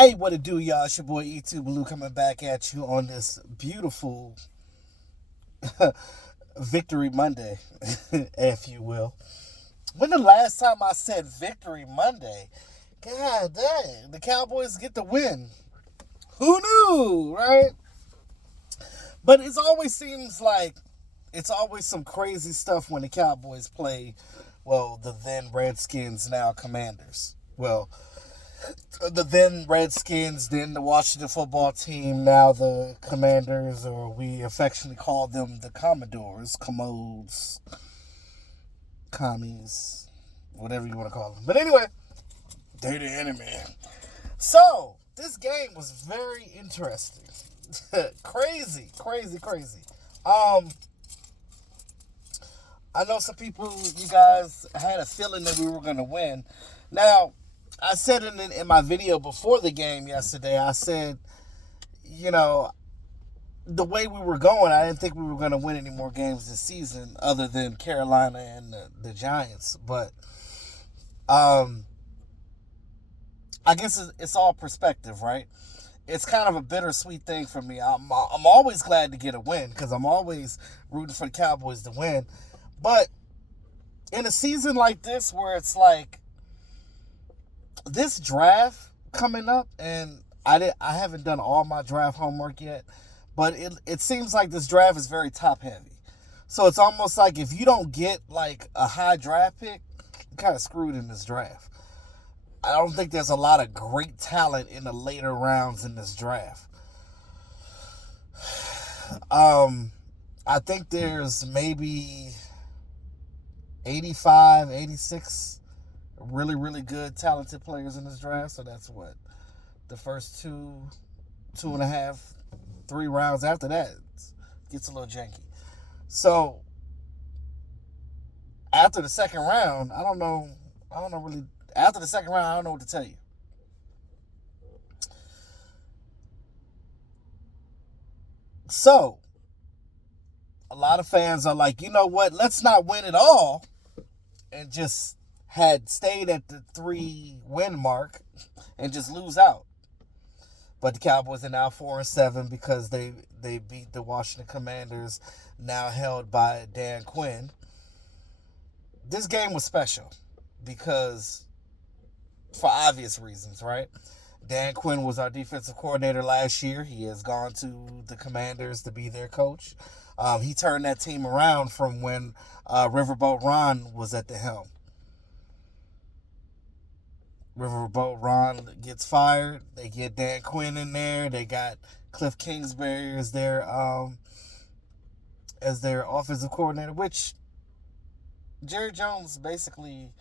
Hey, what it do, y'all? It's your boy E2 Blue coming back at you on this beautiful Victory Monday, if you will. When the last time I said Victory Monday? God dang, the Cowboys get the win. Who knew, right? But it always seems like it's always some crazy stuff when the Cowboys play, well, the then Redskins, now Commanders. Well, the then Redskins, then the Washington football team, now the Commanders, or we affectionately call them the Commodores, Commodes, Commies, whatever you want to call them. But anyway, they're the enemy. So, this game was very interesting. Crazy, crazy, crazy. I know some people, you guys had a feeling that we were going to win. Now, I said in my video before the game yesterday, I said, you know, the way we were going, I didn't think we were going to win any more games this season other than Carolina and the Giants. But I guess it's all perspective, right? It's kind of a bittersweet thing for me. I'm always glad to get a win because I'm always rooting for the Cowboys to win. But in a season like this where it's like this draft coming up, and I haven't done all my draft homework yet, but it seems like this draft is very top heavy. So it's almost like if you don't get like a high draft pick, you're kind of screwed in this draft. I don't think there's a lot of great talent in the later rounds in this draft. I think there's maybe 85, 86 really, really good, talented players in this draft. So that's what? The first two and a half, 3 rounds after that gets a little janky. So after the second round, I don't know really. After the second round, I don't know what to tell you. So a lot of fans are like, you know what? Let's not win it all, and just had stayed at the 3-win mark and just lose out. But the Cowboys are now 4-7 because they beat the Washington Commanders, now held by Dan Quinn. This game was special because, for obvious reasons, right? Dan Quinn was our defensive coordinator last year. He has gone to the Commanders to be their coach. He turned that team around from when Riverboat Ron was at the helm. Riverboat Ron gets fired. They get Dan Quinn in there. They got Cliff Kingsbury as their offensive coordinator, which Jerry Jones basically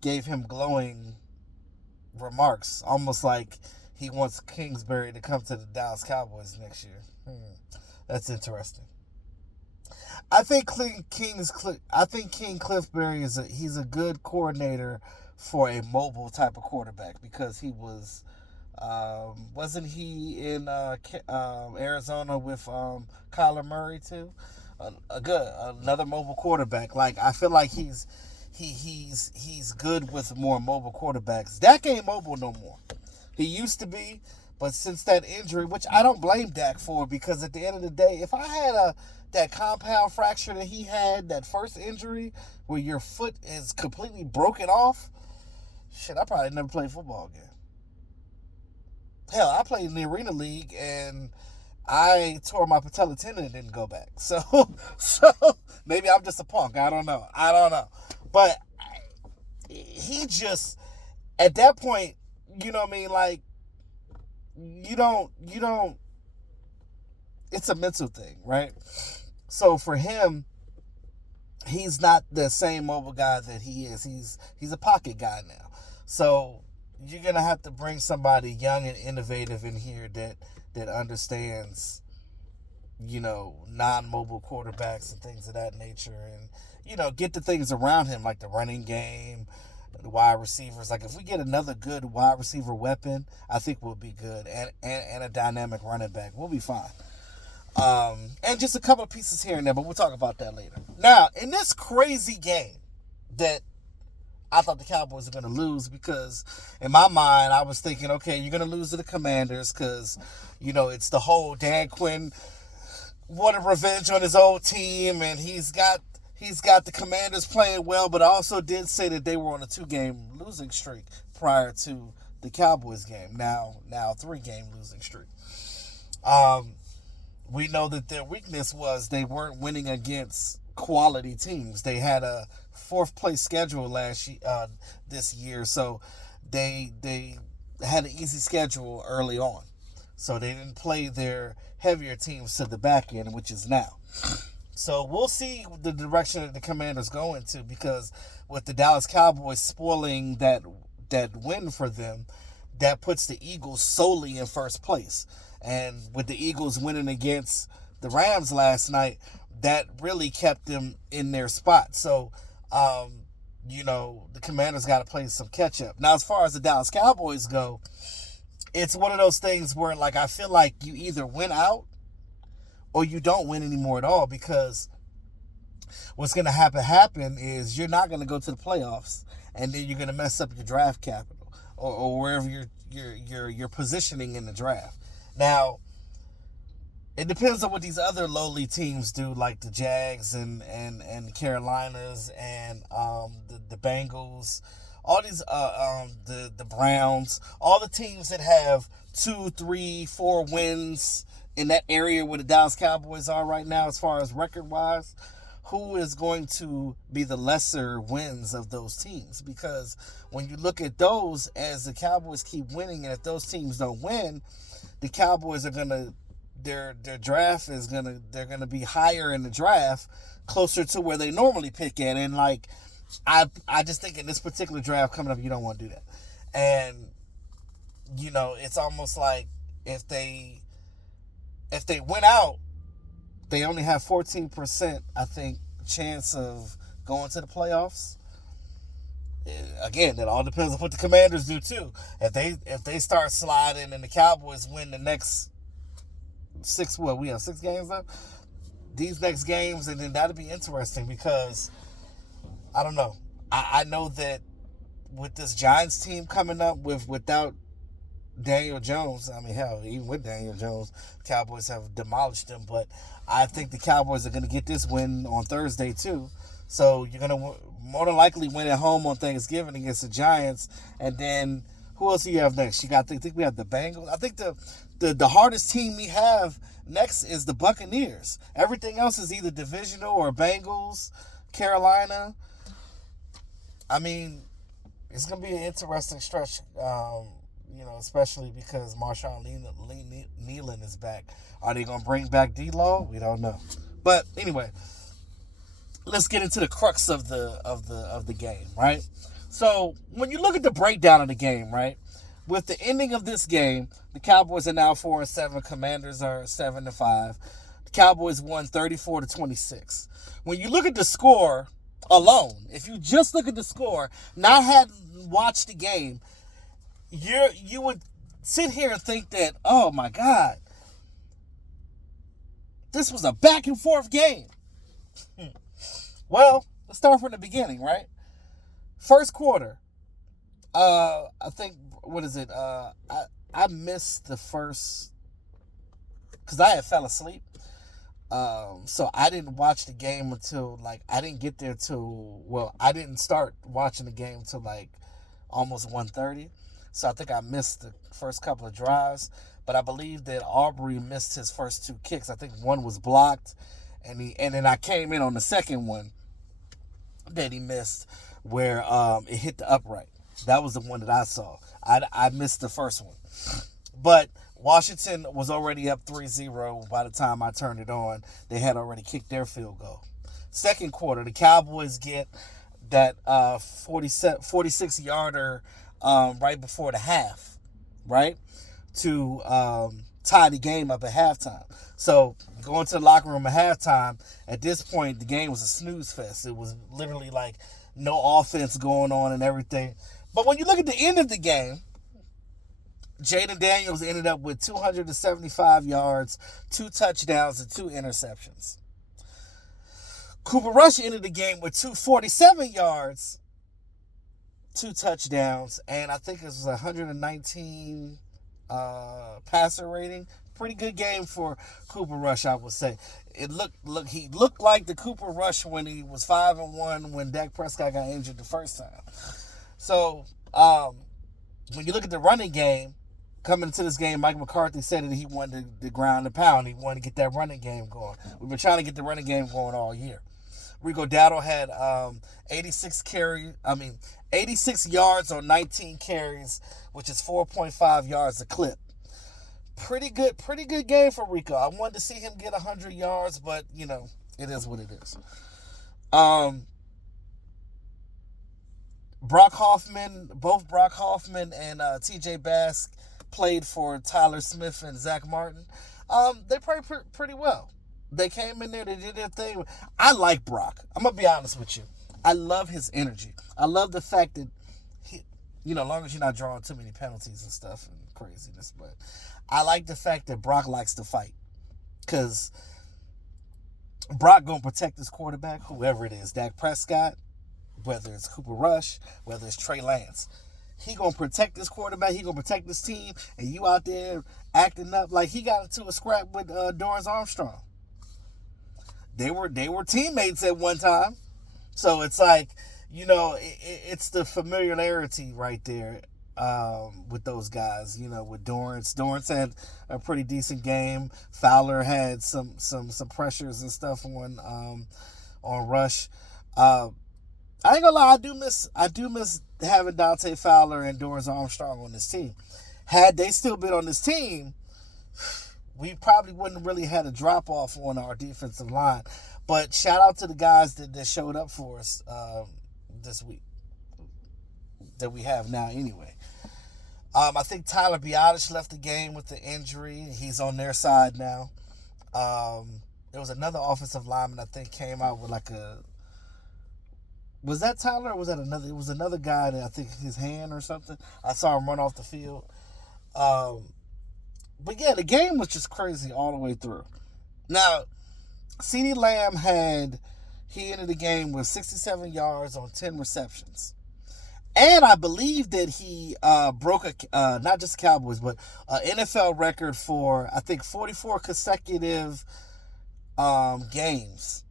gave him glowing remarks, almost like he wants Kingsbury to come to the Dallas Cowboys next year. That's interesting. I think King Cliffbury he's a good coordinator for a mobile type of quarterback because he was wasn't he in Arizona with Kyler Murray too? Another mobile quarterback. Like I feel like he's good with more mobile quarterbacks. Dak ain't mobile no more. He used to be, but since that injury, which I don't blame Dak for, because at the end of the day, if I had that compound fracture that he had, that first injury where your foot is completely broken off, shit, I probably never played football again. Hell, I played in the Arena League and I tore my patella tendon and didn't go back. So maybe I'm just a punk. I don't know. But he just, at that point, you know what I mean? Like, you don't, it's a mental thing, right? So for him, he's not the same mobile guy that he is. He's a pocket guy now. So you're going to have to bring somebody young and innovative in here that understands, non-mobile quarterbacks and things of that nature, and, get the things around him, like the running game, the wide receivers. Like, if we get another good wide receiver weapon, I think we'll be good, and a dynamic running back. We'll be fine. And just a couple of pieces here and there, but we'll talk about that later. Now, in this crazy game that I thought the Cowboys were going to lose because, in my mind, I was thinking, okay, you're going to lose to the Commanders because, it's the whole Dan Quinn wanted revenge on his old team, and he's got the Commanders playing well, but I also did say that they were on a 2-game losing streak prior to the Cowboys game. Now 3-game losing streak. We know that their weakness was they weren't winning against quality teams. They had a 4th place schedule this year, so they had an easy schedule early on. So they didn't play their heavier teams to the back end, which is now. So we'll see the direction that the Commanders go into, because with the Dallas Cowboys spoiling that win for them, that puts the Eagles solely in first place. And with the Eagles winning against the Rams last night, that really kept them in their spot. So, the Commanders got to play some catch up. Now, as far as the Dallas Cowboys go, it's one of those things where, like, I feel like you either win out or you don't win anymore at all, because what's going to happen is you're not going to go to the playoffs, and then you're going to mess up your draft capital or wherever you're positioning in the draft. Now, it depends on what these other lowly teams do, like the Jags and the Carolinas and the Bengals, all these the Browns, all the teams that have 2, 3, 4 wins in that area where the Dallas Cowboys are right now, as far as record-wise. Who is going to be the lesser wins of those teams? Because when you look at those, as the Cowboys keep winning, and if those teams don't win, the Cowboys are gonna their draft is they're gonna be higher in the draft, closer to where they normally pick at. And like I just think in this particular draft coming up, you don't want to do that. And it's almost like if they win out, they only have 14%, I think, chance of going to the playoffs. Again, that all depends on what the Commanders do too. If they start sliding and the Cowboys win the next 6, we have 6 games left. These next games, and then that'll be interesting, because I don't know. I know that with this Giants team coming up without Daniel Jones, I mean, hell, even with Daniel Jones, the Cowboys have demolished them. But I think the Cowboys are going to get this win on Thursday too. So you're going to more than likely win at home on Thanksgiving against the Giants. And then who else do you have next? I think we have the Bengals. I think the hardest team we have next is the Buccaneers. Everything else is either divisional or Bengals, Carolina. I mean, it's going to be an interesting stretch, especially because Marshawn Nealon is back. Are they going to bring back D-Law? We don't know. But anyway, let's get into the crux of the game, right? So when you look at the breakdown of the game, right, with the ending of this game, the Cowboys are now 4-7. Commanders are 7-5. The Cowboys won 34-26. When you look at the score alone, if you just look at the score, not having watched the game, you would sit here and think that, oh my God, this was a back and forth game. Well, let's start from the beginning, right? First quarter, I think, what is it? I missed the first, because I had fell asleep. So I didn't watch the game until, I didn't get there till, I didn't start watching the game till almost 1:30. So I think I missed the first couple of drives. But I believe that Aubrey missed his first 2 kicks. I think one was blocked, and then I came in on the second one that he missed, where it hit the upright. That was the one that I saw. I missed the first one. But Washington was already up 3-0 by the time I turned it on. They had already kicked their field goal. Second quarter, the Cowboys get that 46-yarder right before the half, right, to tie the game up at halftime. So going to the locker room at halftime, at this point, the game was a snooze fest. It was literally no offense going on and everything. But when you look at the end of the game, Jaden Daniels ended up with 275 yards, 2 touchdowns, and 2 interceptions. Cooper Rush ended the game with 247 yards 2 touchdowns, and I think it was 119 passer rating. Pretty good game for Cooper Rush, I would say. He looked like the Cooper Rush when he was 5-1 when Dak Prescott got injured the first time. So when you look at the running game, coming into this game, Mike McCarthy said that he wanted the ground and pound. He wanted to get that running game going. We've been trying to get the running game going all year. Rico Dowdle had 86 yards on 19 carries, which is 4.5 yards a clip. Pretty good game for Rico. I wanted to see him get 100 yards, but it is what it is. Both Brock Hoffman and T.J. Bass played for Tyler Smith and Zach Martin. They played pretty well. They came in there, they did their thing. I like Brock. I'm going to be honest with you. I love his energy. I love the fact that as long as you're not drawing too many penalties and stuff and craziness, but I like the fact that Brock likes to fight. Because Brock going to protect his quarterback, whoever it is, Dak Prescott, whether it's Cooper Rush, whether it's Trey Lance. He going to protect this quarterback. He going to protect this team. And you out there acting up like he got into a scrap with Dorrance Armstrong. They were teammates at one time. So it's like, it's the familiarity right there with those guys, with Dorrance. Dorrance had a pretty decent game. Fowler had some pressures and stuff on Rush. I ain't gonna lie, I do miss having Dante Fowler and Dorrance Armstrong on this team. Had they still been on this team, we probably wouldn't really had a drop off on our defensive line. But shout out to the guys that showed up for us this week that we have now anyway. I think Tyler Biadasz left the game with the injury. He's on their side now. There was another offensive lineman I think came out with was that Tyler or was that another? It was another guy that I think his hand or something. I saw him run off the field. But yeah, the game was just crazy all the way through. Now, CeeDee Lamb he ended the game with 67 yards on 10 receptions. And I believe that he broke not just the Cowboys, but an NFL record for, I think, 44 consecutive games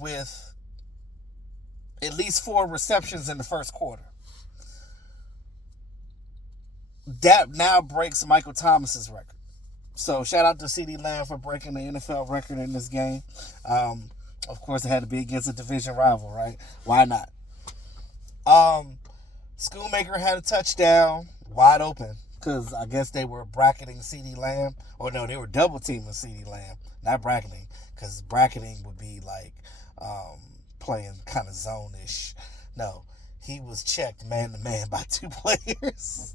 with at least 4 receptions in the first quarter. That now breaks Michael Thomas's record. So shout out to CeeDee Lamb for breaking the NFL record in this game. Of course, it had to be against a division rival, right? Why not? Schoonmaker had a touchdown, wide open, because I guess they were bracketing CeeDee Lamb. Or no, they were double teaming CeeDee Lamb, not bracketing, because bracketing would be like playing kind of zone-ish. No, he was checked man-to-man by 2 players.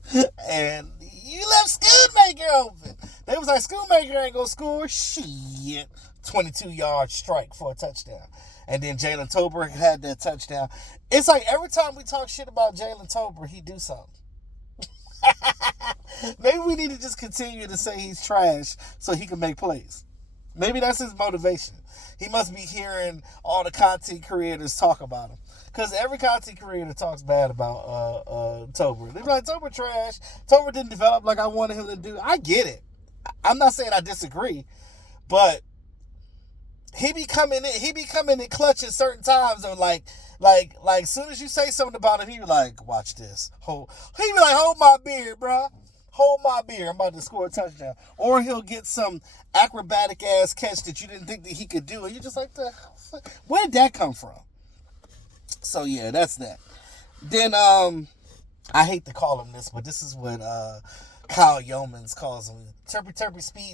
And you left Schoonmaker open. They was like, Schoonmaker ain't going to score. Shit. 22-yard strike for a touchdown. And then Jalen Tolbert had that touchdown. It's like every time we talk shit about Jalen Tolbert, he do something. Maybe we need to just continue to say he's trash so he can make plays. Maybe that's his motivation. He must be hearing all the content creators talk about him. Because every content creator talks bad about Tolbert. They're like, Tolbert trash. Tolbert didn't develop like I wanted him to do. I get it. I'm not saying I disagree. But he be coming in clutch at certain times. Or like as soon as you say something about him, he be like, watch this. He be like, hold my beer, bro. Hold my beer. I'm about to score a touchdown. Or he'll get some acrobatic ass catch that you didn't think that he could do. And you're just like, where did that come from? So yeah, that's that. Then I hate to call him this, but this is what Kyle Yeomans calls him. Turpy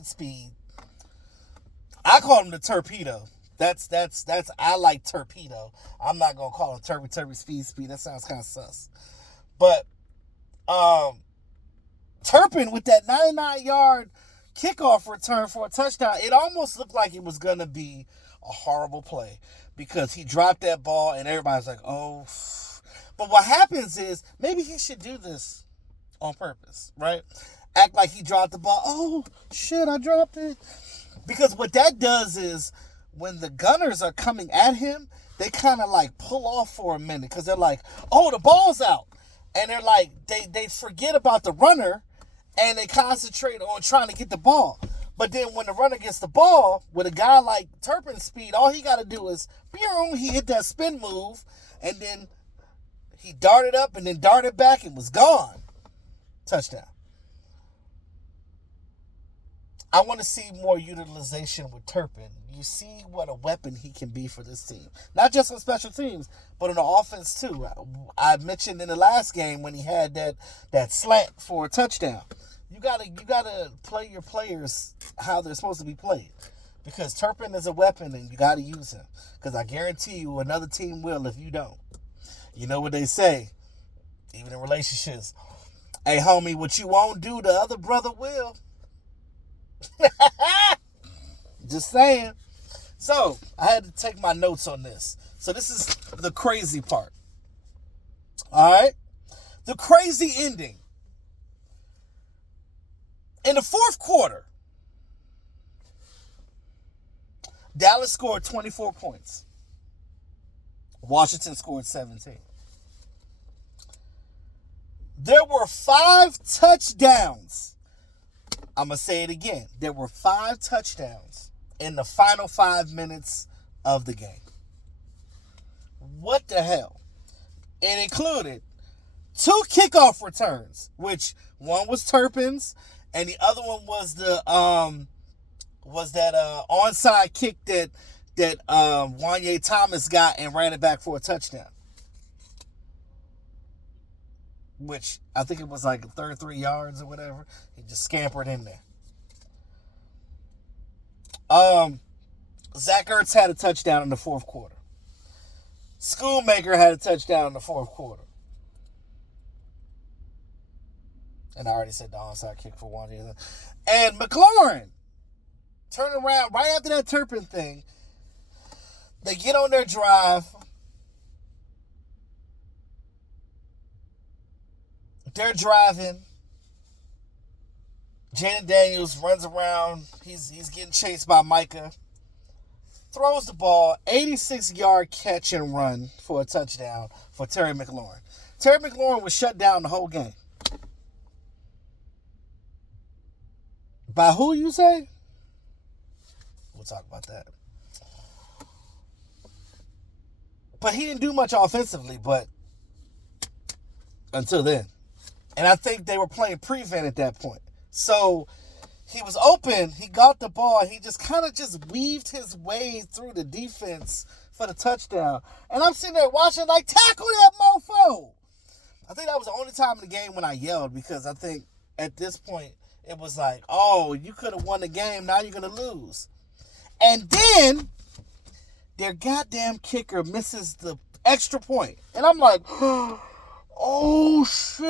speed. I call him the torpedo. That's I like torpedo. I'm not gonna call him turpy speed. That sounds kind of sus. But Turpin with that 99-yard kickoff return for a touchdown, it almost looked like it was gonna be a horrible play because he dropped that ball and everybody's like, oh. But what happens is maybe he should do this on purpose, right? Act like he dropped the ball. Oh shit, I dropped it. Because what that does is when the gunners are coming at him, they kind of like pull off for a minute because they're like, oh, the ball's out. And they're like, they forget about the runner and they concentrate on trying to get the ball. But then when the runner gets the ball, with a guy like Turpin's speed, all he got to do is, he hit that spin move, and then he darted up and then darted back and was gone. Touchdown. I want to see more utilization with Turpin. You see what a weapon he can be for this team. Not just on special teams, but on the offense too. I mentioned in the last game when he had that slant for a touchdown. You gotta play your players how they're supposed to be played. Because Turpin is a weapon and you gotta use him. Because I guarantee you another team will if you don't. You know what they say, even in relationships. Hey homie, what you won't do, the other brother will. Just saying. So, I had to take my notes on this. So, this is the crazy part. Alright? The crazy ending. In the fourth quarter, Dallas scored 24 points. Washington scored 17. There were 5 touchdowns. I'm going to say it again. There were 5 touchdowns in the final 5 minutes of the game. What the hell? It included 2 kickoff returns, which one was Turpin's and the other one was that onside kick that Wanye Thomas got and ran it back for a touchdown. Which I think it was like 33 yards or whatever. He just scampered in there. Zach Ertz had a touchdown in the fourth quarter. Schoonmaker had a touchdown in the fourth quarter. And I already said the onside kick for Wanye. And McLaurin turned around right after that Turpin thing. They get on their drive. They're driving. Jaden Daniels runs around. He's getting chased by Micah. Throws the ball. 86-yard catch and run for a touchdown for Terry McLaurin. Terry McLaurin was shut down the whole game. By who, you say? We'll talk about that. But he didn't do much offensively, but until then. And I think they were playing prevent at that point. So he was open. He got the ball. He just kind of just weaved his way through the defense for the touchdown. And I'm sitting there watching like, tackle that mofo. I think that was the only time in the game when I yelled because I think at this point it was like, oh, you could have won the game. Now you're going to lose. And then their goddamn kicker misses the extra point. And I'm like, oh, shit.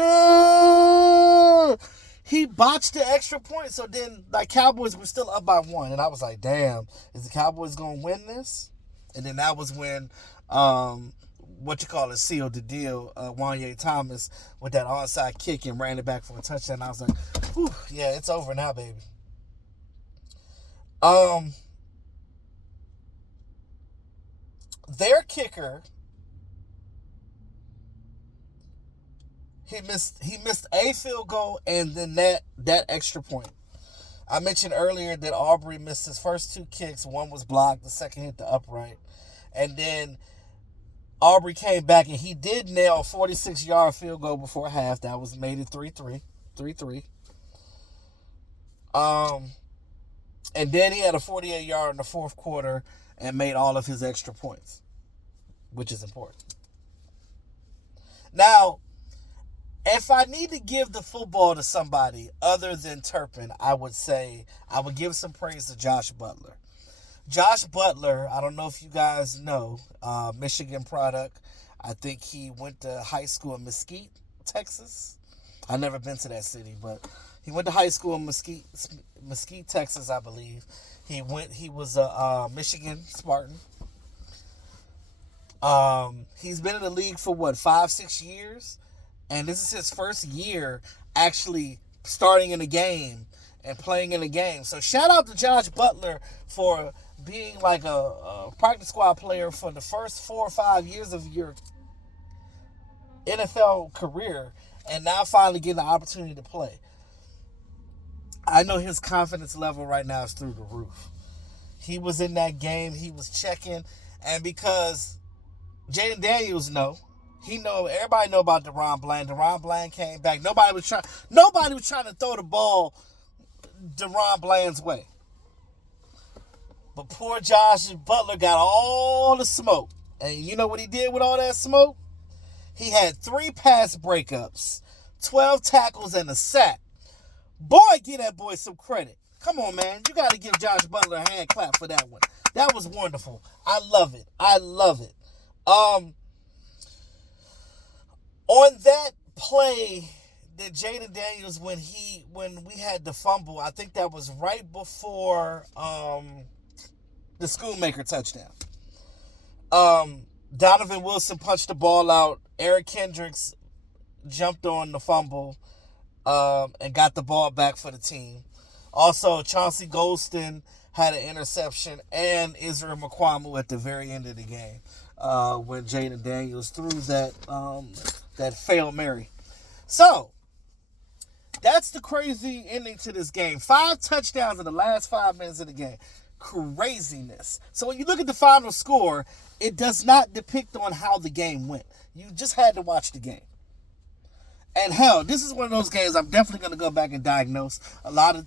He botched the extra point. So then, like, Cowboys were still up by 1. And I was like, damn, is the Cowboys going to win this? And then that was when, sealed the deal. Wanye Thomas with that onside kick and ran it back for a touchdown. I was like, whew, yeah, it's over now, baby. Their kicker, he missed a field goal and then that extra point. I mentioned earlier that Aubrey missed his first 2 kicks. One was blocked, the second hit the upright. And then Aubrey came back and he did nail a 46-yard field goal before half. That was made it 3-3. And then he had a 48-yard in the fourth quarter and made all of his extra points, which is important. Now, if I need to give the football to somebody other than Turpin, I would say I would give some praise to Josh Butler. Josh Butler, I don't know if you guys know, Michigan product. I think he went to high school in Mesquite, Texas. I've never been to that city, but he went to high school in Mesquite, Texas, I believe. He was a Michigan Spartan. He's been in the league for 5-6 years? And this is his first year actually starting in a game and playing in a game. So shout out to Josh Butler for being like a practice squad player for the first 4 or 5 years of your NFL career and now finally getting the opportunity to play. I know his confidence level right now is through the roof. He was in that game, he was checking, and because Jaden Daniels everybody know about DaRon Bland. DaRon Bland came back. Nobody was trying to throw the ball DaRon Bland's way. But poor Josh Butler got all the smoke. And you know what he did with all that smoke? He had 3 pass breakups, 12 tackles, and a sack. Boy, give that boy some credit. Come on, man. You got to give Josh Butler a hand clap for that one. That was wonderful. I love it. On that play that Jaden Daniels, when we had the fumble, I think that was right before the Schoonmaker touchdown. Donovan Wilson punched the ball out. Eric Kendricks jumped on the fumble and got the ball back for the team. Also, Chauncey Golston had an interception, and Israel Mukuamu at the very end of the game when Jaden Daniels threw that Hail Mary. So, that's the crazy ending to this game. 5 touchdowns in the last 5 minutes of the game. Craziness. So when you look at the final score, it does not depict on how the game went. You just had to watch the game. And hell, this is one of those games I'm definitely going to go back and diagnose. A lot of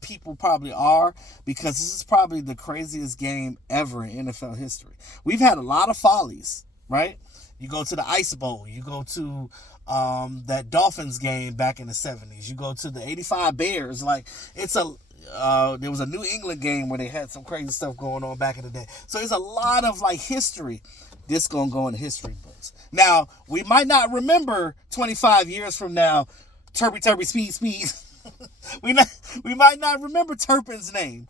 people probably are, because this is probably the craziest game ever in NFL history. We've had a lot of follies, right? You go to the Ice Bowl. You go to that Dolphins game back in the 70s. You go to the 85 Bears. Like, there was a New England game where they had some crazy stuff going on back in the day. So there's a lot of like history. This gonna go in the history books. Now, we might not remember 25 years from now, Turpy Speed. we might not remember Turpin's name.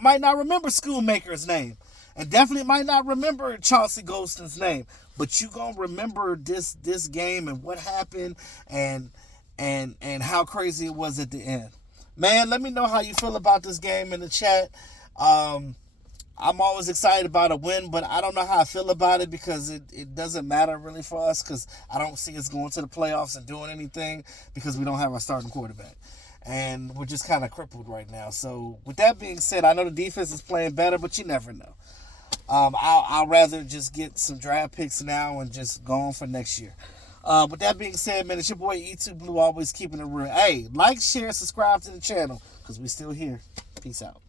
Might not remember Schoonmaker's name. And definitely might not remember Chauncey Golston's name. But you gonna remember this game and what happened and how crazy it was at the end. Man, let me know how you feel about this game in the chat. I'm always excited about a win, but I don't know how I feel about it because it doesn't matter really for us, because I don't see us going to the playoffs and doing anything because we don't have our starting quarterback. And we're just kind of crippled right now. So with that being said, I know the defense is playing better, but you never know. I'll rather just get some draft picks now and just go on for next year. With that being said, man, it's your boy E2 Blue, always keeping it real. Hey, like, share, subscribe to the channel, because we still here. Peace out.